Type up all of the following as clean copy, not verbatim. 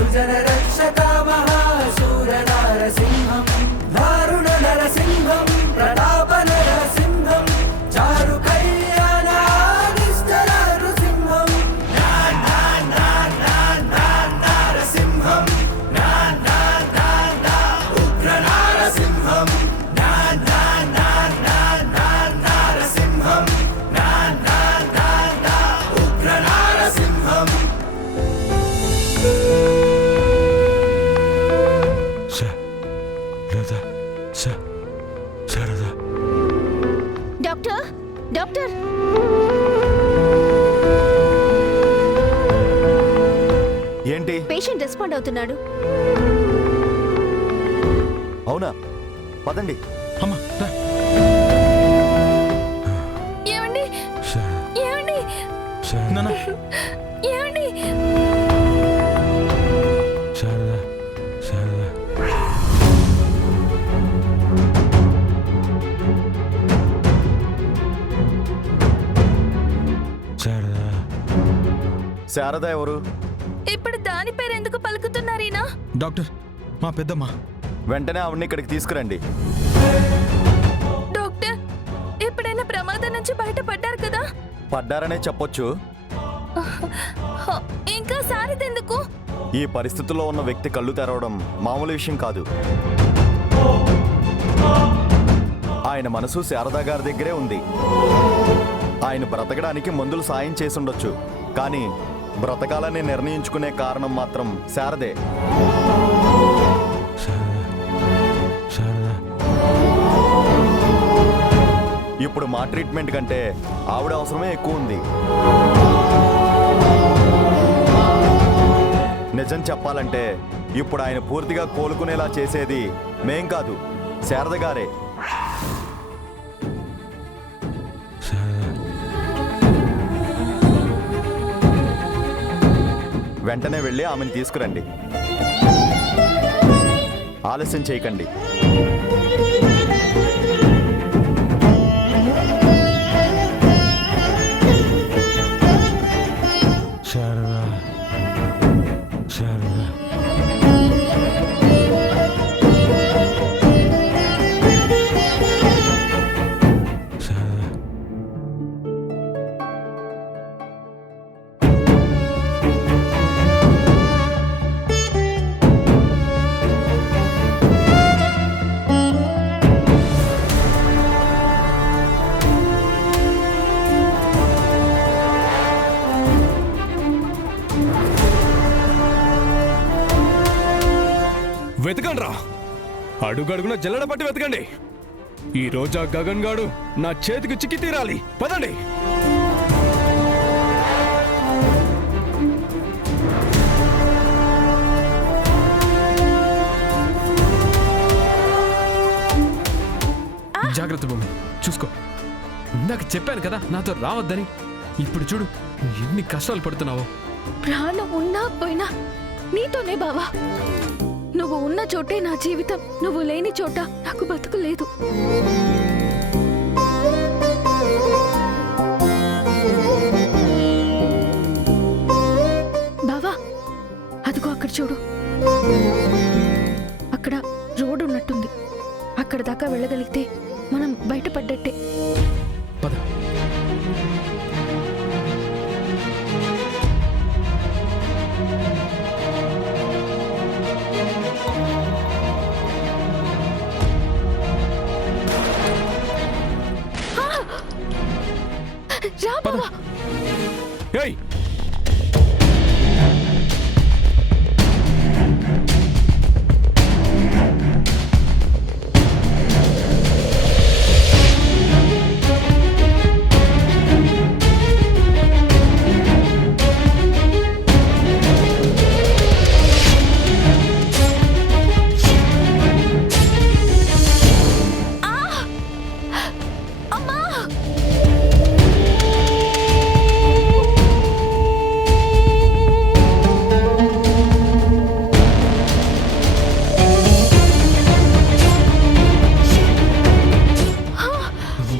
సుజన రక్షక మహాశూర నరసింహం దారుణ నరసింహం ప్రతాప నరసింహం చారు కళ్యాణ నిష్ఠల నృసింహం నరసింహం ఉగ్ర నరసింహం నరసింహం ఉగ్ర నరసింహం. డాక్టర్ డాక్టర్ ఏంటి? పేషెంట్ రెస్పాండ్ అవుతున్నాడు. అవునా? పదండి. అమ్మా రా. ఏమండి ఏమండి నాన్న. ఏమండి శారదా శారదా శారదా. శారద ఎవరు? ఇప్పుడు దాని పేరు ఎందుకు పలుకుతున్నారీనా? డాక్టర్, మా పెద్దమ్మ. వెంటనే ఆవిడ్ని ఇక్కడికి తీసుకురండి. డాక్టర్, ఎప్పుడైనా ప్రమాదం నుంచి బయటపడ్డారు కదా? పడ్డారనే చెప్పొచ్చు. ఇంకా సారిదెందుకు? ఈ పరిస్థితుల్లో ఉన్న వ్యక్తి కళ్ళు తెరవడం మామూలు విషయం కాదు. ఆయన మనసు శారదా గారి దగ్గరే ఉంది. ఆయన బ్రతకడానికి మందులు సాయం చేసుండొచ్చు, కానీ బ్రతకాలని నిర్ణయించుకునే కారణం మాత్రం శారదే. ఇప్పుడు మా ట్రీట్మెంట్ కంటే ఆవిడ అవసరమే ఎక్కువ ఉంది. నిజం చెప్పాలంటే ఇప్పుడు ఆయన పూర్తిగా కోలుకునేలా చేసేది మేం కాదు, శారద గారే. వెంటనే వెళ్ళి ఆమెను తీసుకురండి. ఆలస్యం చేయకండి. శారదా శారదా శారదా. వెతకండి రా, అడుగడుగున జల్లడ పట్టి వెతకండి. ఈ రోజు ఆ గగన్ గాడు నా చేతికి చిక్కి తీరాలి. పదండి. జాగ్రత్త భూమి, చూసుకో. ఇందాక చెప్పాను కదా నాతో రావద్దని. ఇప్పుడు చూడు ఎన్ని కష్టాలు పడుతున్నావో. ప్రాణం ఉన్నా పోయినా నీతోనే బావా. నువ్వు ఉన్న చోటే నా జీవితం, నువ్వు లేని చోట నాకు బతుకు లేదు. బావా, అదిగో అక్కడ చూడు. అక్కడ రోడ్డు ఉన్నట్టుంది. అక్కడ దాకా వెళ్ళగలిగితే మనం బయటపడ్డట్టే. పద. రా బావా. ఏయ్,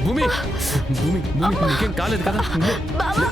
భూమి నీకేం కాలేదు కదా? బావా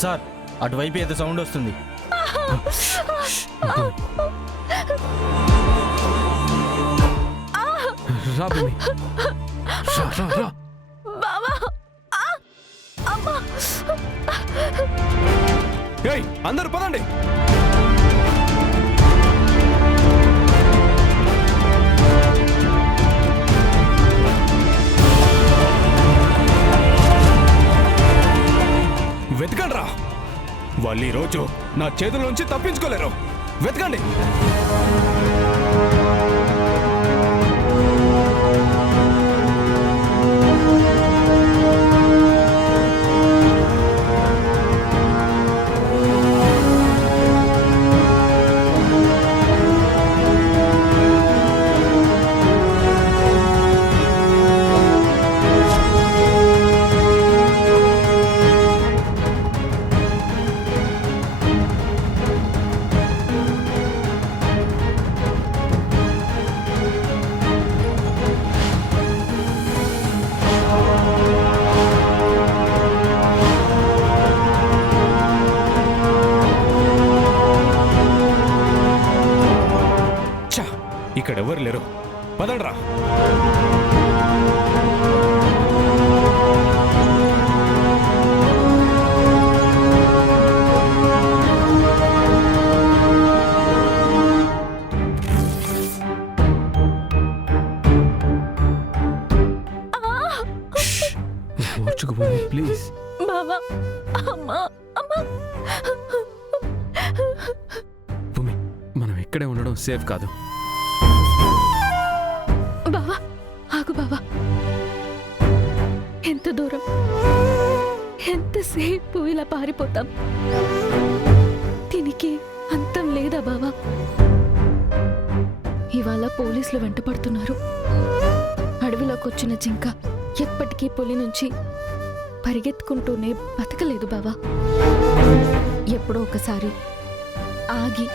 సార్ అటువైపు ఏదో సౌండ్ వస్తుంది. రా భూమి, రా రా రా. బావా ఏయ్ అందరూ పదండి. వెతకండి రా. వాళ్ళు ఈ రోజు నా చేతుల నుంచి తప్పించుకోలేరు. వెతకండి. ఇక్కడ ఎవరు లేరు. పదండ్రా. ఓర్చుకు భూమి ప్లీజ్. బావా అమ్మా అమ్మా. భూమి మనం ఇక్కడే ఉండడం సేఫ్ కాదు. బావా ఆగు బావా. ఎంత దూరం, ఎంతసేపు ఇలా పారిపోతాం? దీనికి అంతం లేదా బావా? ఇవాళ పోలీసులు వెంటపడుతున్నారు. అడవిలోకి వచ్చిన జింక ఎప్పటికీ పులి నుంచి పరిగెత్తుకుంటూనే బతకలేదు బావా. ఎప్పుడో ఒకసారి ఆగి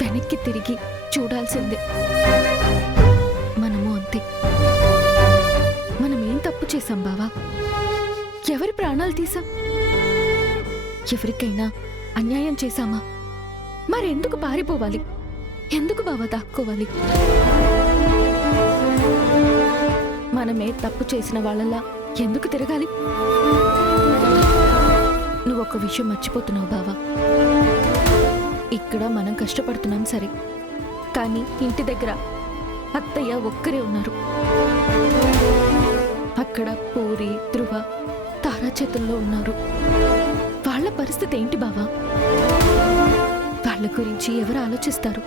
వెనక్కి తిరిగి చూడాల్సిందే. మనము అంతే. మనమేం తప్పు చేశాం బావా? ఎవరి ప్రాణాలు తీసాం? ఎవరికైనా అన్యాయం చేశామా? మరెందుకు పారిపోవాలి? ఎందుకు బావా దాక్కోవాలి? మనమే తప్పు చేసిన వాళ్ళలా ఎందుకు తిరగాలి? నువ్వొక్క విషయం మర్చిపోతున్నావు బావా. ఇక్కడ మనం కష్టపడుతున్నాం సరే, కానీ ఇంటి దగ్గర అత్తయ్య ఒక్కరే ఉన్నారు. అక్కడ పూరి, ధ్రువ, తారా చేతుల్లో ఉన్నారు. వాళ్ళ పరిస్థితి ఏంటి బావా? వాళ్ళ గురించి ఎవరు ఆలోచిస్తారు?